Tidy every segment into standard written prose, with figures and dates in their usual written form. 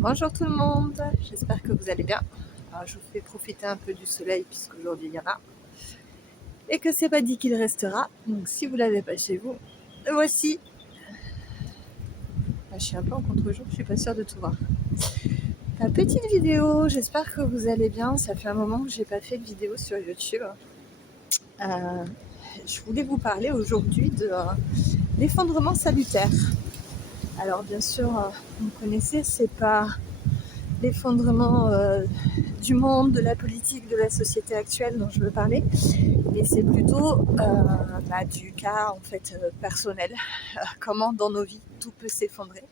Bonjour tout le monde, j'espère que vous allez bien. Alors, je vous fais profiter un peu du soleil puisqu'aujourd'hui il y en a et que c'est pas dit qu'il restera. Donc si vous l'avez pas chez vous, le voici. Je suis un peu en contre-jour, je suis pas sûre de tout voir. La petite vidéo, j'espère que vous allez bien. Ça fait un moment que j'ai pas fait de vidéo sur YouTube. Je voulais vous parler aujourd'hui de l'effondrement salutaire. Alors bien sûr, vous me connaissez, c'est pas l'effondrement du monde, de la politique, de la société actuelle dont je veux parler, mais c'est plutôt du cas en fait personnel, comment dans nos vies tout peut s'effondrer.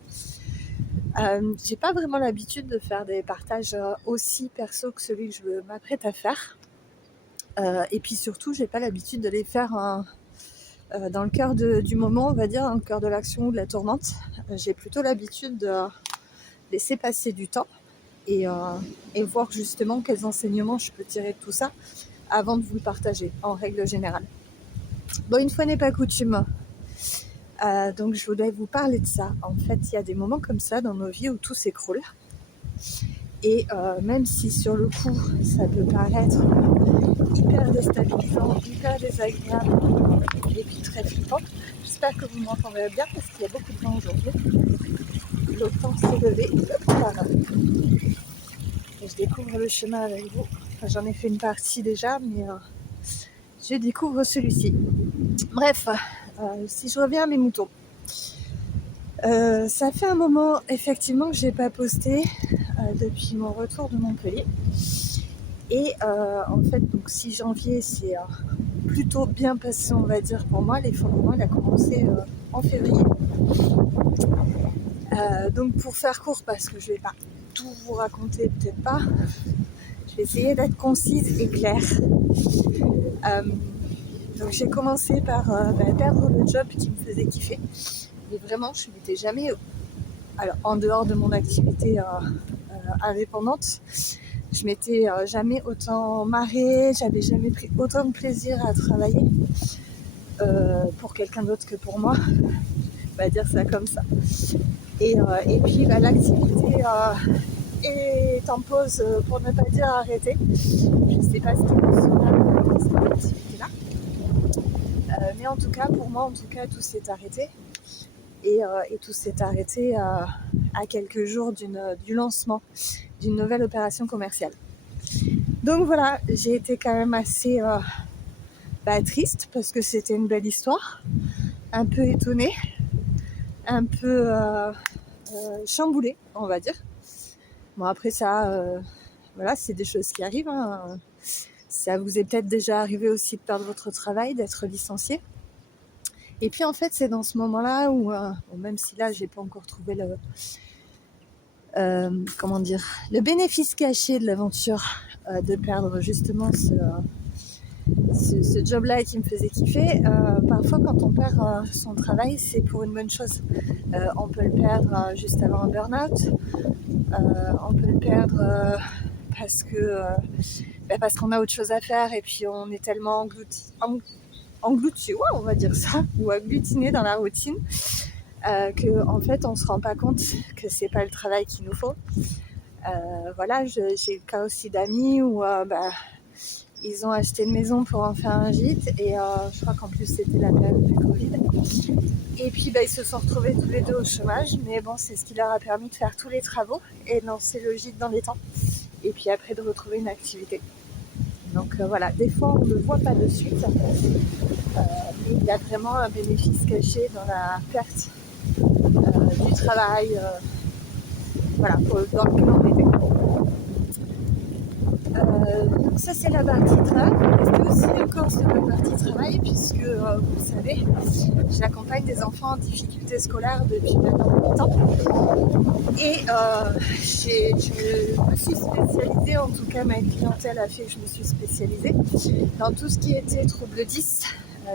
J'ai pas vraiment l'habitude de faire des partages aussi perso que celui que je m'apprête à faire, et puis surtout j'ai pas l'habitude de les faire dans le cœur du moment, on va dire, dans le cœur de l'action ou de la tourmente. J'ai plutôt l'habitude de laisser passer du temps et voir justement quels enseignements je peux tirer de tout ça avant de vous le partager, en règle générale. Bon, une fois n'est pas coutume, donc je voulais vous parler de ça. En fait, il y a des moments comme ça dans nos vies où tout s'écroule. Et même si sur le coup, ça peut paraître hyper déstabilisant, hyper désagréable et puis très flippant, j'espère que vous m'entendrez bien parce qu'il y a beaucoup de vent aujourd'hui. Le temps s'est levé. Et je découvre le chemin avec vous. Enfin, j'en ai fait une partie déjà, mais je découvre celui-ci. Bref, si je reviens à mes moutons. Ça fait un moment effectivement que je n'ai pas posté depuis mon retour de Montpellier. Et en fait, donc 6 janvier, c'est plutôt bien passé, on va dire, pour moi. L'effondrement, il a commencé en février. Donc pour faire court, parce que je ne vais pas tout vous raconter, peut-être pas, je vais essayer d'être concise et claire. Donc j'ai commencé par perdre le job qui me faisait kiffer. Mais vraiment, je n'étais jamais, alors en dehors de mon activité indépendante, je m'étais jamais autant marrée, j'avais jamais pris autant de plaisir à travailler pour quelqu'un d'autre que pour moi. On va dire ça comme ça. Et puis l'activité est en pause, pour ne pas dire arrêtée. Je ne sais pas ce qui est possible dans cette activité-là. Mais en tout cas, pour moi, tout s'est arrêté. Et tout s'est arrêté à quelques jours du lancement d'une nouvelle opération commerciale. Donc voilà, j'ai été quand même assez triste parce que c'était une belle histoire, un peu étonnée, un peu chamboulée, on va dire. Bon, après ça, voilà, c'est des choses qui arrivent. Hein. Ça vous est peut-être déjà arrivé aussi de perdre votre travail, d'être licencié. Et puis en fait, c'est dans ce moment-là où, même si là, j'ai pas encore trouvé le bénéfice caché de l'aventure, de perdre justement ce job-là qui me faisait kiffer. Parfois, quand on perd son travail, c'est pour une bonne chose. On peut le perdre juste avant un burn-out. On peut le perdre parce qu'on a autre chose à faire et puis on est tellement englouti, ouais, on va dire ça, ou agglutiné dans la routine, qu'en fait on se rend pas compte que c'est pas le travail qu'il nous faut. Voilà, j'ai le cas aussi d'amis où ils ont acheté une maison pour en faire un gîte et je crois qu'en plus c'était la période du Covid. Et puis ils se sont retrouvés tous les deux au chômage, mais bon, c'est ce qui leur a permis de faire tous les travaux et de lancer le gîte dans les temps. Et puis après de retrouver une activité. Donc voilà, des fois on ne le voit pas de suite, mais il y a vraiment un bénéfice caché dans la perte du travail, dans lequel on était. Donc ça c'est la partie travail. C'est aussi encore sur la partie travail puisque vous le savez, j'accompagne des enfants en difficulté scolaire depuis maintenant 8 ans. Et je me suis spécialisée, en tout cas ma clientèle a fait que je me suis spécialisée dans tout ce qui était troubles 10,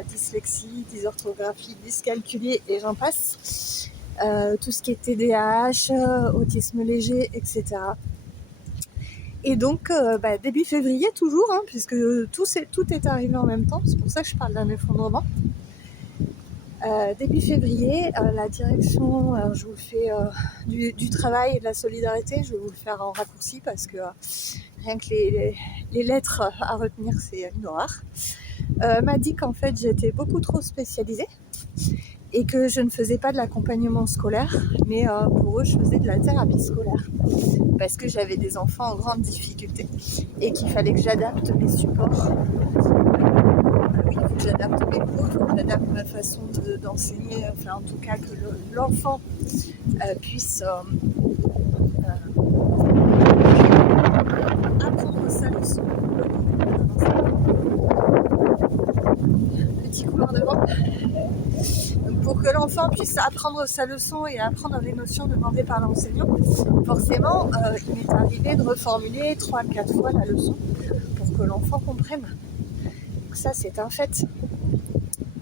dyslexie, dysorthographie, dyscalculie et j'en passe. Tout ce qui est TDAH, autisme léger, etc. Et donc, début février toujours, puisque tout est arrivé en même temps, c'est pour ça que je parle d'un effondrement. Début février, la direction, je vous le fais du travail et de la solidarité, je vais vous le faire en raccourci parce que rien que les lettres à retenir, c'est une horreur. M'a dit qu'en fait j'étais beaucoup trop spécialisée et que je ne faisais pas de l'accompagnement scolaire, mais pour eux je faisais de la thérapie scolaire parce que j'avais des enfants en grande difficulté et qu'il fallait que j'adapte mes supports. Oui, il faut que j'adapte mes cours, il faut que j'adapte ma façon d'enseigner, enfin en tout cas que l'enfant puisse apprendre sa leçon. Petit couloir devant. Donc pour que l'enfant puisse apprendre sa leçon et apprendre les notions demandées par l'enseignant, forcément, il m'est arrivé de reformuler 3-4 fois la leçon pour que l'enfant comprenne. Donc ça, c'est un fait.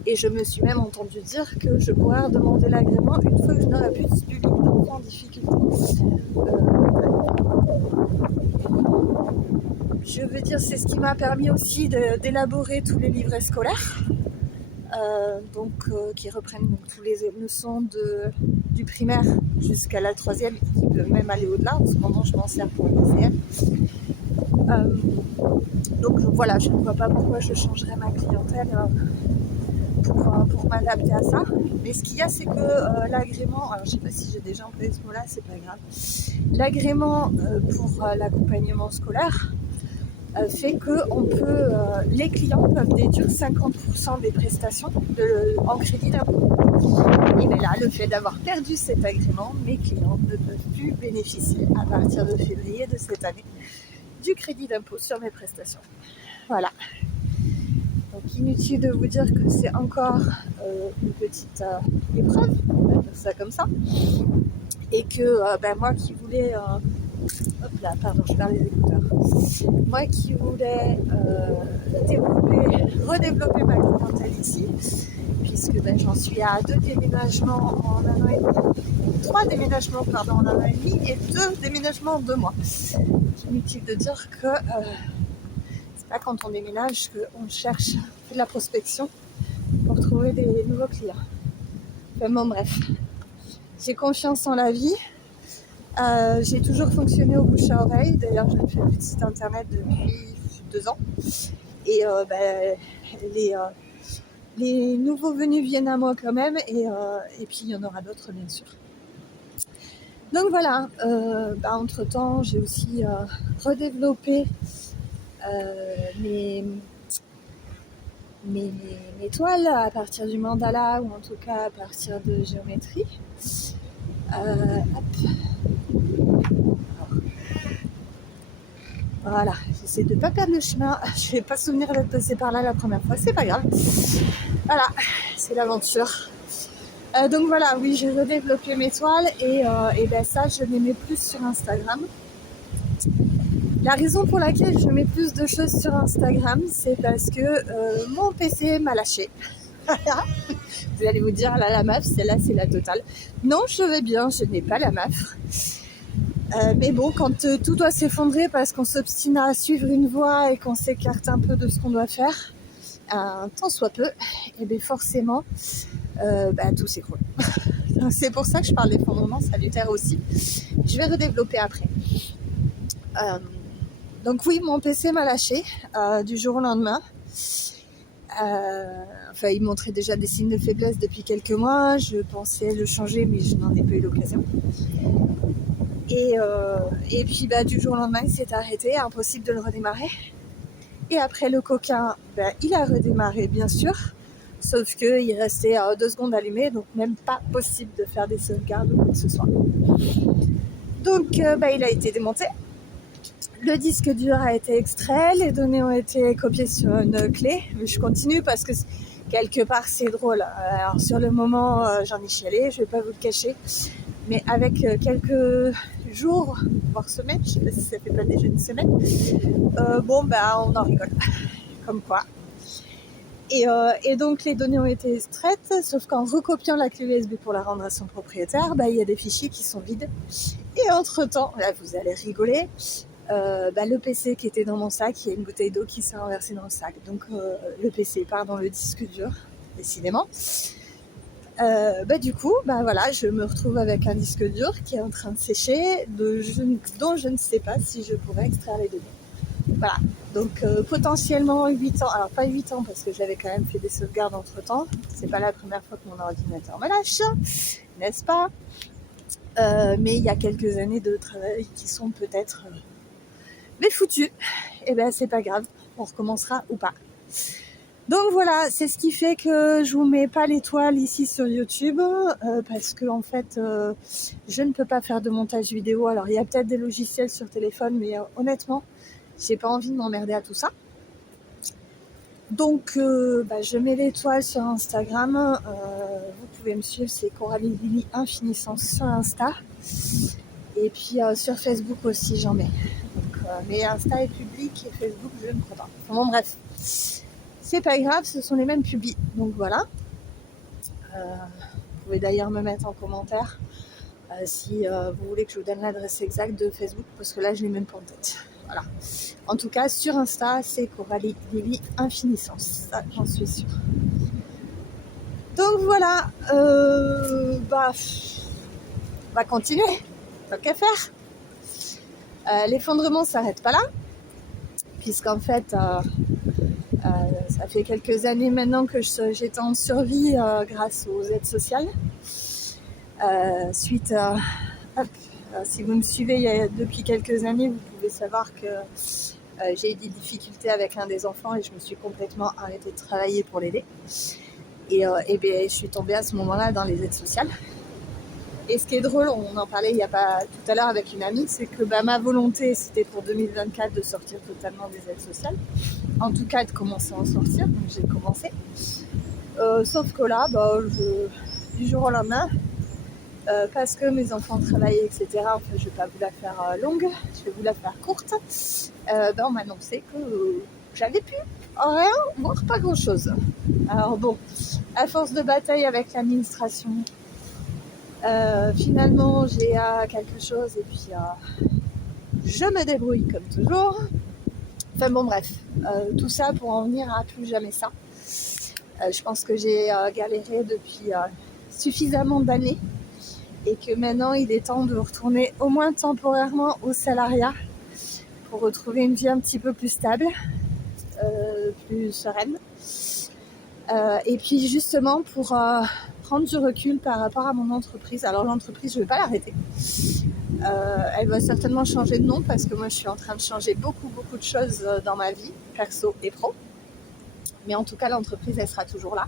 Et je me suis même entendu dire que je pourrais demander l'agrément une fois que je n'aurai plus de public d'enfants en difficulté. Je veux dire, c'est ce qui m'a permis aussi d'élaborer tous les livrets scolaires. Qui reprennent donc toutes les leçons du primaire jusqu'à la 3e, qui peut même aller au-delà. En ce moment, je m'en sers pour le lycéenne. Donc voilà, je ne vois pas pourquoi je changerais ma clientèle pour m'adapter à ça. Mais ce qu'il y a, c'est que l'agrément, alors je ne sais pas si j'ai déjà employé ce mot-là, c'est pas grave. L'agrément pour l'accompagnement scolaire fait que les clients peuvent déduire 50% des prestations en crédit d'impôt. Et bien là, le fait d'avoir perdu cet agrément, mes clients ne peuvent plus bénéficier à partir de février de cette année du crédit d'impôt sur mes prestations. Voilà. Donc inutile de vous dire que c'est encore une petite épreuve, on va dire ça comme ça. Et que moi qui voulais... hop là, pardon, je perds les écouteurs. Moi qui voulais redévelopper ma clientèle ici, puisque j'en suis à 2 déménagements en 1 an et demi, 3 déménagements en 1 an et demi et 2 déménagements en 2 mois. Inutile de dire que c'est pas quand on déménage qu'on cherche de la prospection pour trouver des nouveaux clients. Enfin bon, bref, j'ai confiance en la vie. J'ai toujours fonctionné au bouche à oreille. D'ailleurs, je ne fais plus de site internet depuis 2 ans. Et les nouveaux venus viennent à moi quand même. Et puis, il y en aura d'autres, bien sûr. Donc voilà, entre-temps, j'ai aussi redéveloppé mes toiles à partir du mandala ou en tout cas à partir de géométrie. Voilà, j'essaie de ne pas perdre le chemin. Je ne vais pas souvenir d'être passée par là la première fois, c'est pas grave. Voilà, c'est l'aventure. Donc voilà, oui, j'ai redéveloppé mes toiles et ça, je les mets plus sur Instagram. La raison pour laquelle je mets plus de choses sur Instagram, c'est parce que mon PC m'a lâché. Vous allez vous dire, là, la MAF, celle-là, c'est la totale. Non, je vais bien, je n'ai pas la MAF. Mais bon, quand tout doit s'effondrer parce qu'on s'obstine à suivre une voie et qu'on s'écarte un peu de ce qu'on doit faire, tant soit peu, et bien forcément, tout s'écroule. C'est pour ça que je parle d'effondrement salutaire aussi. Je vais redévelopper après. Donc oui, mon PC m'a lâché du jour au lendemain. Il montrait déjà des signes de faiblesse depuis quelques mois. Je pensais le changer, mais je n'en ai pas eu l'occasion. Et puis du jour au lendemain, il s'est arrêté, impossible de le redémarrer. Et après le coquin, il a redémarré bien sûr, sauf qu'il restait 2 secondes allumé, donc même pas possible de faire des sauvegardes ou quoi que ce soit. Donc il a été démonté. Le disque dur a été extrait, les données ont été copiées sur une clé. Mais je continue parce que quelque part c'est drôle. Alors sur le moment, j'en ai chialé, je vais pas vous le cacher. Mais avec quelques jours, voire semaines, je sais pas si ça fait pas déjà une semaine, on en rigole. Comme quoi. Et donc les données ont été extraites, sauf qu'en recopiant la clé USB pour la rendre à son propriétaire, il y a des fichiers qui sont vides. Et entre-temps, là vous allez rigoler, le PC qui était dans mon sac, il y a une bouteille d'eau qui s'est renversée dans le sac. Donc le PC part dans le disque dur, décidément. Du coup, voilà, je me retrouve avec un disque dur qui est en train de sécher, dont je ne sais pas si je pourrais extraire les données. Voilà, donc potentiellement 8 ans, alors pas 8 ans parce que j'avais quand même fait des sauvegardes entre temps, c'est pas la première fois que mon ordinateur me lâche, n'est-ce pas? Mais il y a quelques années de travail qui sont peut-être mais foutus, et c'est pas grave, on recommencera ou pas. Donc voilà, c'est ce qui fait que je vous mets pas l'étoile ici sur YouTube parce que en fait je ne peux pas faire de montage vidéo. Alors il y a peut-être des logiciels sur téléphone, mais honnêtement j'ai pas envie de m'emmerder à tout ça. Donc je mets l'étoile sur Instagram. Vous pouvez me suivre, c'est Coralie Lily Infinissance sur Insta. Et puis sur Facebook aussi j'en mets. Donc, mais Insta est public et Facebook je ne crois pas. Enfin bon bref. C'est pas grave, ce sont les mêmes pubs. Donc voilà. Vous pouvez d'ailleurs me mettre en commentaire si vous voulez que je vous donne l'adresse exacte de Facebook, parce que là je l'ai même pas en tête. Voilà. En tout cas, sur Insta, c'est Coralie Lily Infinissance. Ça, j'en suis sûre. Donc voilà. On va continuer. Tant qu'à faire. L'effondrement s'arrête pas là, puisqu'en fait. Ça fait quelques années maintenant que j'étais en survie grâce aux aides sociales. Si vous me suivez depuis quelques années, vous pouvez savoir que j'ai eu des difficultés avec un des enfants et je me suis complètement arrêtée de travailler pour l'aider. Et je suis tombée à ce moment-là dans les aides sociales. Et ce qui est drôle, on en parlait il y a pas tout à l'heure avec une amie, c'est que ma volonté c'était pour 2024 de sortir totalement des aides sociales. En tout cas de commencer à en sortir, donc j'ai commencé. Sauf que là, du jour au lendemain, parce que mes enfants travaillaient, etc. Enfin, je vais pas vous la faire longue, je vais vous la faire courte. On m'a annoncé que j'avais plus rien, voire pas grand-chose. Alors bon, à force de bataille avec l'administration, finalement j'ai quelque chose et puis je me débrouille comme toujours. Enfin bon bref, tout ça pour en venir à plus jamais ça. Je pense que j'ai galéré depuis suffisamment d'années et que maintenant il est temps de retourner au moins temporairement au salariat pour retrouver une vie un petit peu plus stable, plus sereine. Et puis justement pour prendre du recul par rapport à mon entreprise. Alors l'entreprise, je ne vais pas l'arrêter. Elle va certainement changer de nom parce que moi je suis en train de changer beaucoup de choses dans ma vie, perso et pro. Mais en tout cas l'entreprise elle sera toujours là.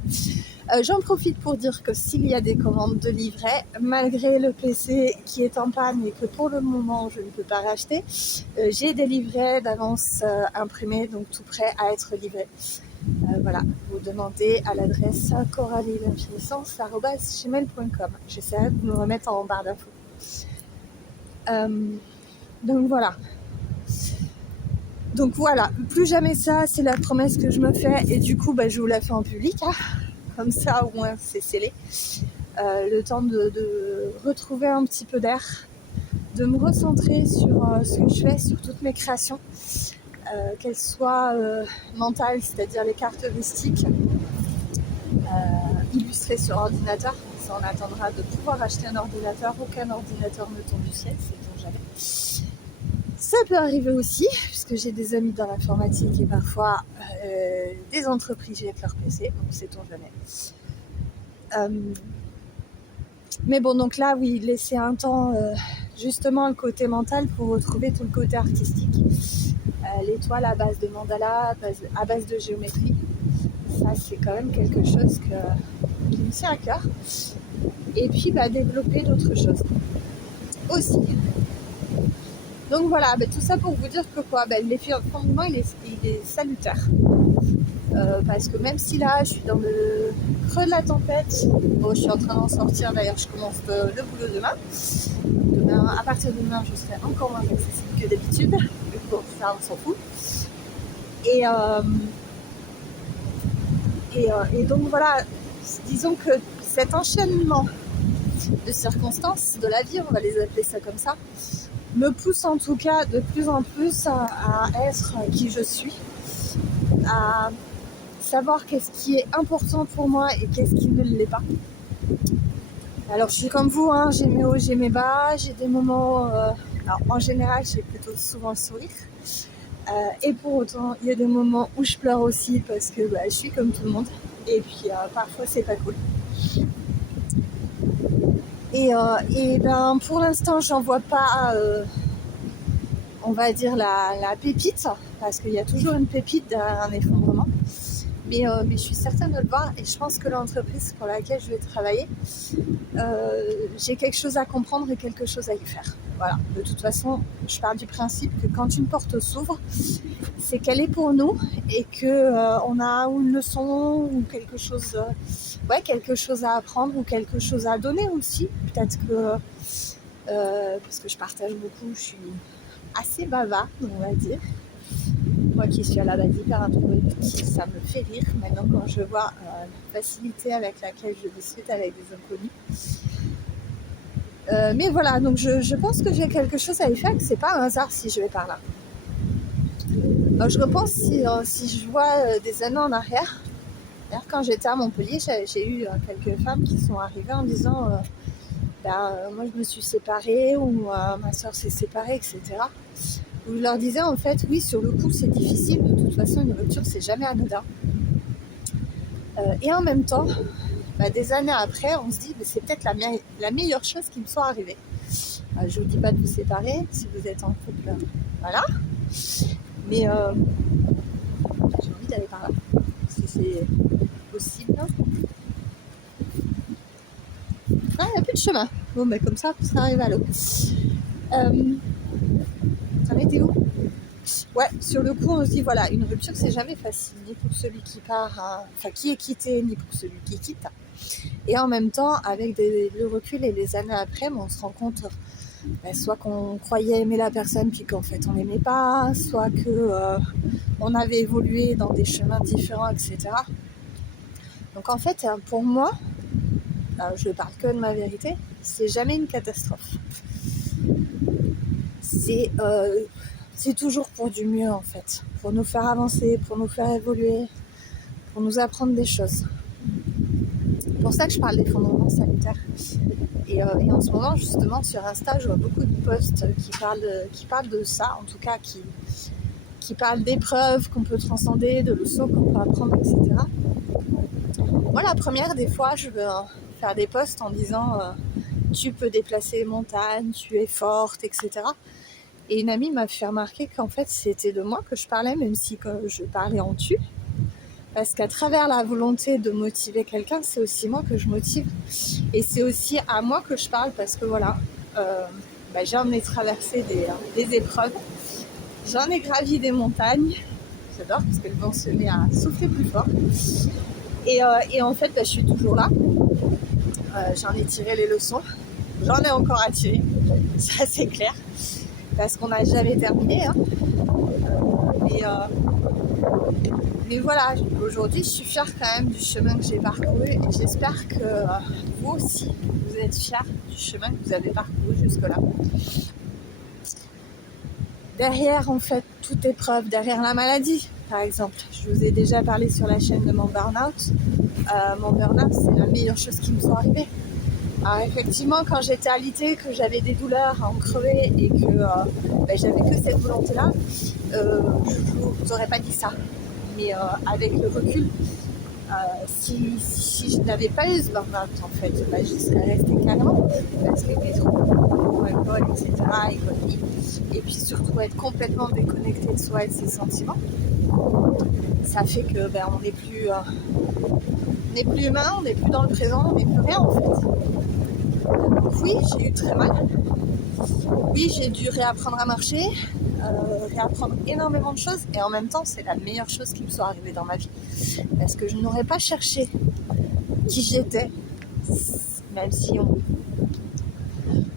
J'en profite pour dire que s'il y a des commandes de livret, malgré le PC qui est en panne et que pour le moment je ne peux pas racheter, j'ai des livrets d'avance imprimés, donc tout prêt à être livrés. Voilà, vous demandez à l'adresse coralielinfinissance@gmail.com. J'essaierai de vous le remettre en barre d'infos. Donc voilà, plus jamais ça, c'est la promesse que je me fais et du coup je vous la fais en public, comme ça au moins c'est scellé. Le temps de retrouver un petit peu d'air, de me recentrer sur ce que je fais, sur toutes mes créations, qu'elles soient mentales, c'est-à-dire les cartes rustiques, illustrées sur ordinateur. Ça, on attendra de pouvoir acheter un ordinateur. Aucun ordinateur ne tombe du ciel, c'est jamais. Ça peut arriver aussi, puisque j'ai des amis dans l'informatique et parfois des entreprises avec leur PC, donc sait-on jamais. Mais bon, donc là, oui, laisser un temps justement le côté mental pour retrouver tout le côté artistique. L'étoile à base de mandala, à base de géométrie, ça c'est quand même quelque chose qui me tient à cœur. Et puis développer d'autres choses aussi. Donc voilà, tout ça pour vous dire que l'effondrement il est salutaire. Parce que même si là je suis dans le creux de la tempête, je suis en train d'en sortir, d'ailleurs je commence le boulot demain. À partir de demain je serai encore moins accessible que d'habitude, mais bon ça on s'en fout. Et donc voilà, disons que cet enchaînement de circonstances de la vie, on va les appeler ça comme ça, me pousse en tout cas de plus en plus à être qui je suis, à savoir qu'est-ce qui est important pour moi et qu'est-ce qui ne l'est pas. Alors je suis comme vous, hein, j'ai mes hauts, j'ai mes bas, j'ai des moments... alors en général, j'ai plutôt souvent le sourire. Et pour autant, il y a des moments où je pleure aussi parce que je suis comme tout le monde. Et puis parfois, c'est pas cool. Et ben, pour l'instant, j'en vois pas, on va dire, la pépite, parce qu'il y a toujours une pépite derrière un effondrement. Mais je suis certaine de le voir et je pense que l'entreprise pour laquelle je vais travailler, j'ai quelque chose à comprendre et quelque chose à y faire. Voilà. De toute façon, je pars du principe que quand une porte s'ouvre, c'est qu'elle est pour nous et que on a une leçon ou quelque chose, quelque chose à apprendre ou quelque chose à donner aussi. Peut-être que parce que je partage beaucoup, je suis assez bavarde, on va dire. Moi qui suis à la base hyper introvertie, ça me fait rire maintenant quand je vois la facilité avec laquelle je discute avec des inconnus. Mais voilà, donc je pense que j'ai quelque chose à y faire, que c'est pas un hasard si je vais par là. Je repense si je vois des années en arrière. D'ailleurs, quand j'étais à Montpellier, j'ai eu quelques femmes qui sont arrivées en disant moi je me suis séparée ou ma soeur s'est séparée, etc. Où je leur disais en fait, oui, sur le coup c'est difficile, de toute façon une rupture c'est jamais anodin. Et en même temps, des années après, on se dit c'est peut-être la meilleure chose qui me soit arrivée. Je vous dis pas de vous séparer si vous êtes en couple, voilà. Mais j'ai envie d'aller par là, si c'est possible. Ah, il n'y a plus de chemin. Bon, comme ça arrive à l'eau. Ça était où? Ouais, sur le coup, on se dit, voilà, une rupture, c'est jamais facile, ni pour celui qui part, qui est quitté, ni pour celui qui quitte. Et en même temps, avec le recul et les années après, on se rend compte, soit qu'on croyait aimer la personne, puis qu'en fait, on n'aimait pas, soit qu'on avait évolué dans des chemins différents, etc. Donc en fait, pour moi, je ne parle que de ma vérité, c'est jamais une catastrophe. C'est toujours pour du mieux en fait, pour nous faire avancer, pour nous faire évoluer, pour nous apprendre des choses. C'est pour ça que je parle d'effondrement salutaire. Et en ce moment justement sur Insta, je vois beaucoup de posts qui parlent de ça, en tout cas qui parlent d'épreuves qu'on peut transcender, de leçons qu'on peut apprendre, etc. Moi la première des fois, je veux faire des posts en disant tu peux déplacer les montagnes, tu es forte, etc. Et une amie m'a fait remarquer qu'en fait c'était de moi que je parlais, même si je parlais en tu. Parce qu'à travers la volonté de motiver quelqu'un, c'est aussi moi que je motive. Et c'est aussi à moi que je parle parce que voilà, j'en ai traversé des épreuves, j'en ai gravi des montagnes. J'adore parce que le vent se met à souffler plus fort. Et en fait, je suis toujours là. J'en ai tiré les leçons. J'en ai encore à tirer. Ça, c'est clair. Parce qu'on n'a jamais terminé. Hein. Mais voilà, aujourd'hui, je suis fière quand même du chemin que j'ai parcouru. Et j'espère que vous aussi, vous êtes fiers du chemin que vous avez parcouru jusque-là. Derrière, en fait, toute épreuve, derrière la maladie, par exemple. Je vous ai déjà parlé sur la chaîne de mon burn-out. Mon burn-out, c'est la meilleure chose qui me soit arrivée. Alors effectivement, quand j'étais alitée, que j'avais des douleurs à en crever et que j'avais que cette volonté-là, je ne vous aurais pas dit ça. Mais avec le recul, si je n'avais pas eu ce burn-out, en fait, je serais restée carrément. Parce que les troubles, alcool, etc., économie, et puis surtout être complètement déconnecté de soi et de ses sentiments, ça fait que on n'est plus humain, on n'est plus dans le présent, on n'est plus rien en fait. Donc oui, j'ai eu très mal. Oui, j'ai dû réapprendre à marcher, réapprendre énormément de choses, et en même temps, c'est la meilleure chose qui me soit arrivée dans ma vie. Parce que je n'aurais pas cherché qui j'étais, même si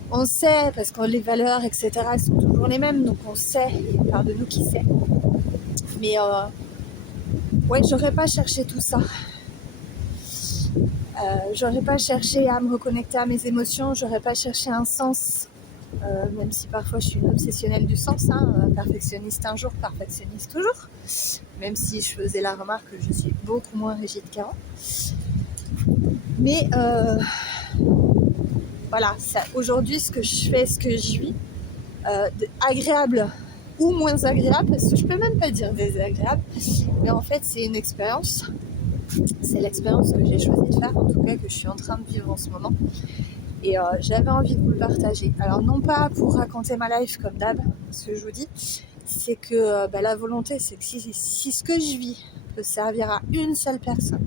on sait, parce que les valeurs, etc., elles sont toujours les mêmes, donc on sait, il y a une part de nous qui sait. Mais j'aurais pas cherché tout ça. J'aurais pas cherché à me reconnecter à mes émotions, j'aurais pas cherché un sens, même si parfois je suis une obsessionnelle du sens, perfectionniste un jour, perfectionniste toujours, même si je faisais la remarque que je suis beaucoup moins rigide qu'avant. Mais voilà, aujourd'hui, ce que je fais, ce que je vis, agréable ou moins agréable, parce que je peux même pas dire désagréable, mais en fait, c'est une expérience. C'est l'expérience que j'ai choisi de faire, en tout cas que je suis en train de vivre en ce moment. Et j'avais envie de vous le partager. Alors non pas pour raconter ma life comme d'hab, ce que je vous dis, c'est que la volonté, c'est que si ce que je vis peut servir à une seule personne,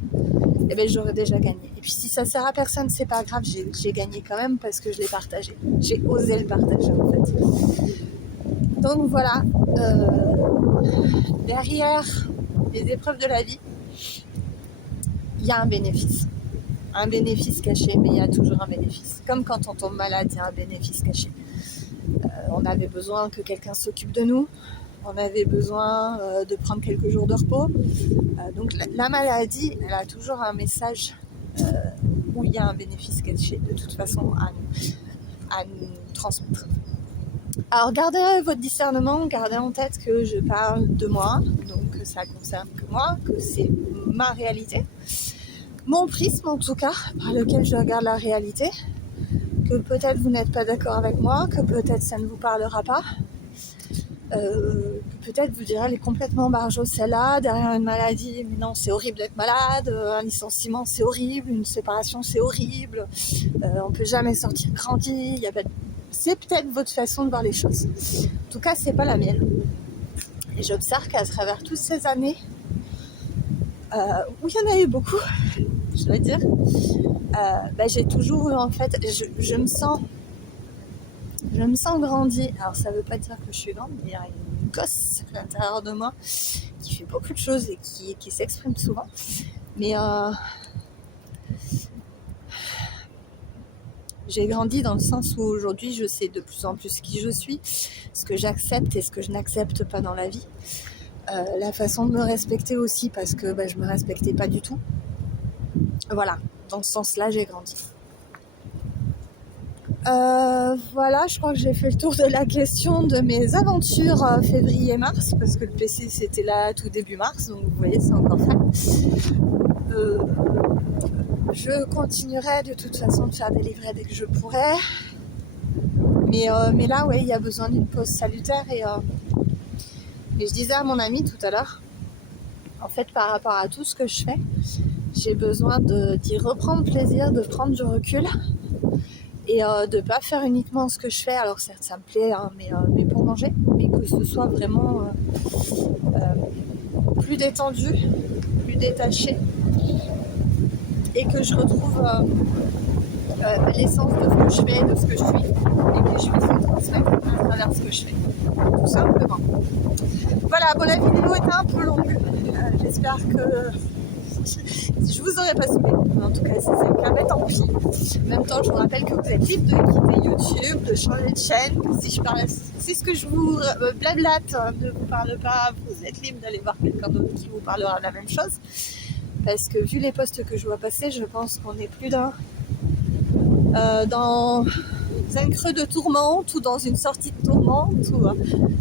eh ben j'aurais déjà gagné. Et puis si ça sert à personne, c'est pas grave, j'ai gagné quand même parce que je l'ai partagé. J'ai osé le partager en fait. Donc voilà, derrière les épreuves de la vie, il y a un bénéfice. Un bénéfice caché, mais il y a toujours un bénéfice. Comme quand on tombe malade, il y a un bénéfice caché. On avait besoin que quelqu'un s'occupe de nous. On avait besoin de prendre quelques jours de repos. Donc la maladie, elle a toujours un message où il y a un bénéfice caché de toute façon à nous transmettre. Alors gardez votre discernement, gardez en tête que je parle de moi, donc que ça concerne que moi, que c'est ma réalité. Mon prisme en tout cas, par lequel je regarde la réalité, que peut-être vous n'êtes pas d'accord avec moi, que peut-être ça ne vous parlera pas, peut-être vous direz elle est complètement barjo celle-là, derrière une maladie, mais non c'est horrible d'être malade, un licenciement c'est horrible, une séparation c'est horrible, on peut jamais sortir grandi, y a pas de... C'est peut-être votre façon de voir les choses. En tout cas c'est pas la mienne. Et j'observe qu'à travers toutes ces années, où il y en a eu beaucoup, je dois dire, j'ai toujours eu en fait, je me sens grandie. Alors ça veut pas dire que je suis grande, mais il y a une gosse à l'intérieur de moi qui fait beaucoup de choses et qui s'exprime souvent. Mais j'ai grandi dans le sens où aujourd'hui je sais de plus en plus qui je suis, ce que j'accepte et ce que je n'accepte pas dans la vie. La façon de me respecter aussi parce que je me respectais pas du tout. Voilà, dans ce sens-là j'ai grandi. Voilà, je crois que j'ai fait le tour de la question de mes aventures février-mars, parce que le PC c'était là tout début mars, donc vous voyez c'est encore frais. Je continuerai de toute façon de faire des livrets dès que je pourrai, mais là ouais il y a besoin d'une pause salutaire et je disais à mon ami tout à l'heure, en fait par rapport à tout ce que je fais, j'ai besoin d'y reprendre plaisir, de prendre du recul. Et de ne pas faire uniquement ce que je fais, alors certes ça me plaît, hein, mais pour manger, mais que ce soit vraiment plus détendu, plus détaché, et que je retrouve l'essence de ce que je fais, de ce que je suis, et que je puisse le transmettre à travers ce que je fais, tout simplement. Voilà, bon la vidéo était un peu longue, j'espère que je vous aurais pas saoulé, en tout cas si c'est le cas, tant pis. En même temps, je vous rappelle que vous êtes libre de quitter YouTube, de changer de chaîne. Si ce que je vous blablate ne vous parle pas, vous êtes libre d'aller voir quelqu'un d'autre qui vous parlera de la même chose. Parce que vu les posts que je vois passer, je pense qu'on est plus d'un dans un creux de tourmente ou dans une sortie de tourmente.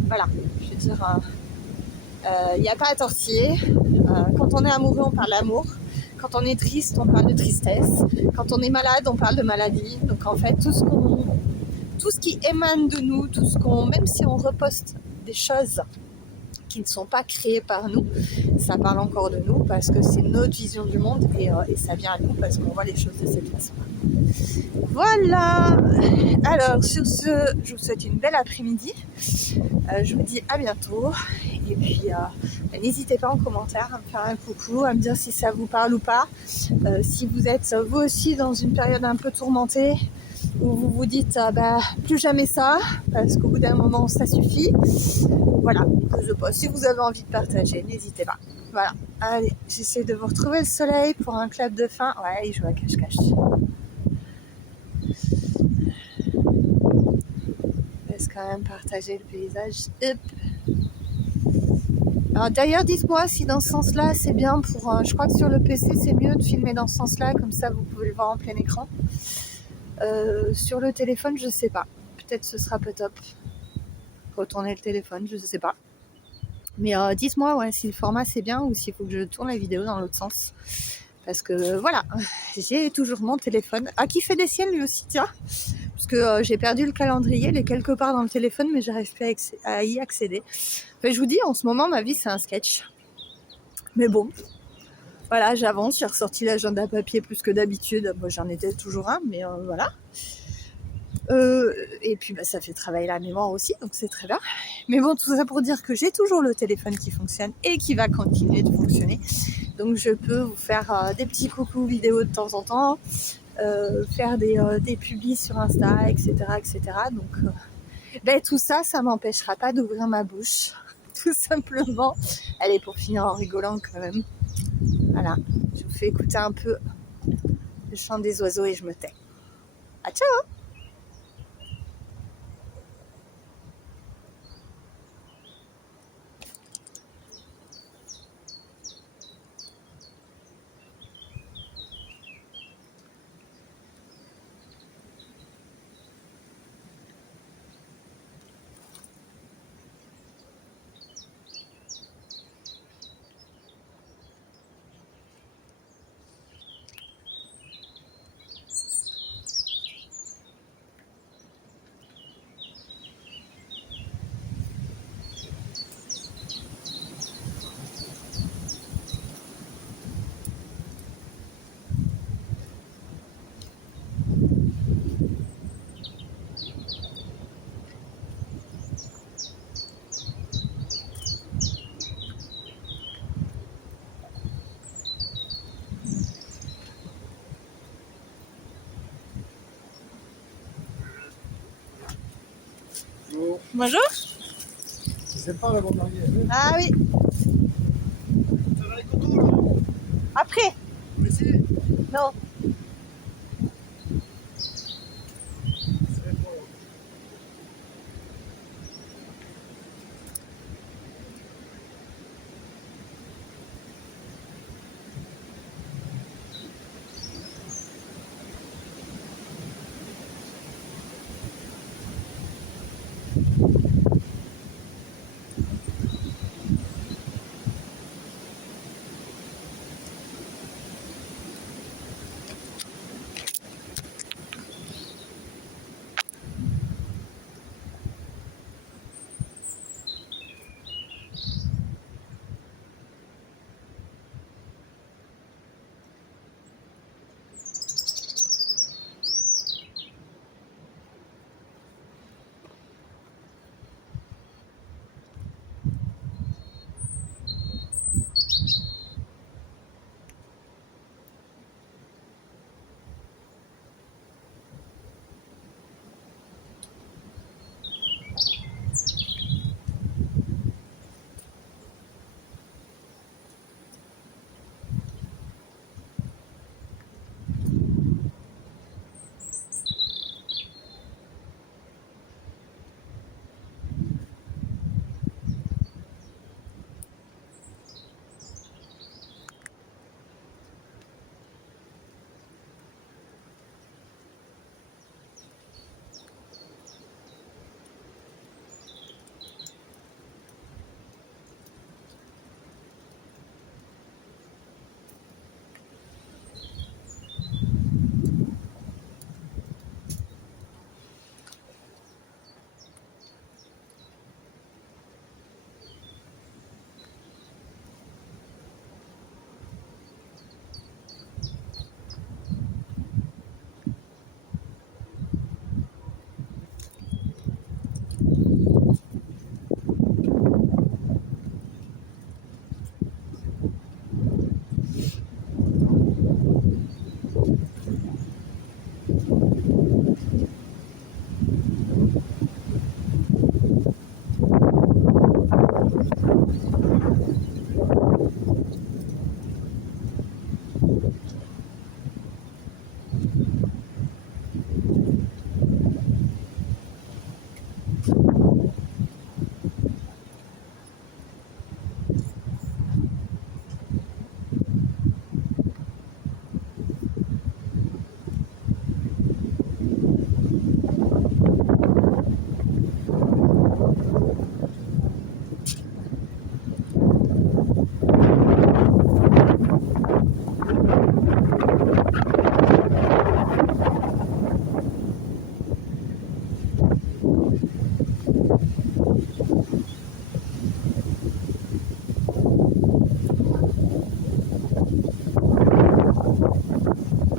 Voilà, je veux dire, il n'y a pas à tortiller. Quand on est amoureux, on parle d'amour. Quand on est triste, on parle de tristesse. Quand on est malade, on parle de maladie. Donc en fait, tout ce qui émane de nous, même si on reposte des choses qui ne sont pas créées par nous, ça parle encore de nous parce que c'est notre vision du monde et ça vient à nous parce qu'on voit les choses de cette façon. Voilà. Alors sur ce, je vous souhaite une belle après-midi. Je vous dis à bientôt. Et puis n'hésitez pas en commentaire à me faire un coucou, à me dire si ça vous parle ou pas. Si vous êtes vous aussi dans une période un peu tourmentée, où vous vous dites plus jamais ça, parce qu'au bout d'un moment ça suffit. Voilà, que je pose. Si vous avez envie de partager, n'hésitez pas. Voilà, allez, j'essaie de vous retrouver le soleil pour un clap de fin. Ouais, il joue à cache-cache. Laisse quand même partager le paysage. Hop. Alors d'ailleurs, dites-moi si dans ce sens-là, c'est bien pour... je crois que sur le PC, c'est mieux de filmer dans ce sens-là, comme ça vous pouvez le voir en plein écran. Sur le téléphone, je sais pas. Peut-être ce sera pas top. Retourner le téléphone, je sais pas. Mais dites-moi si le format c'est bien ou s'il faut que je tourne la vidéo dans l'autre sens. Parce que voilà, j'ai toujours mon téléphone. Ah, qui fait des siennes lui aussi, tiens. Parce que j'ai perdu le calendrier, il est quelque part dans le téléphone, mais j'arrive plus à y accéder. Enfin, je vous dis, en ce moment, ma vie, c'est un sketch. Mais bon, voilà, j'avance, j'ai ressorti l'agenda papier plus que d'habitude. Moi, j'en étais toujours un, mais voilà. Et puis, bah, ça fait travailler la mémoire aussi, donc c'est très bien. Mais bon, tout ça pour dire que j'ai toujours le téléphone qui fonctionne et qui va continuer de fonctionner. Donc, je peux vous faire des petits coucous vidéo de temps en temps, faire des publis sur Insta, etc., etc. Donc, ben, tout ça, ça m'empêchera pas d'ouvrir ma bouche, tout simplement. Allez, pour finir en rigolant quand même. Voilà, je vous fais écouter un peu le chant des oiseaux et je me tais. Ah, ciao! Bonjour. C'est pas la bandarière. Ah oui. Ça va les contours là? Après. Vous essayez? Non. C'est bon.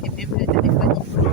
Et même le téléphone, il bouge.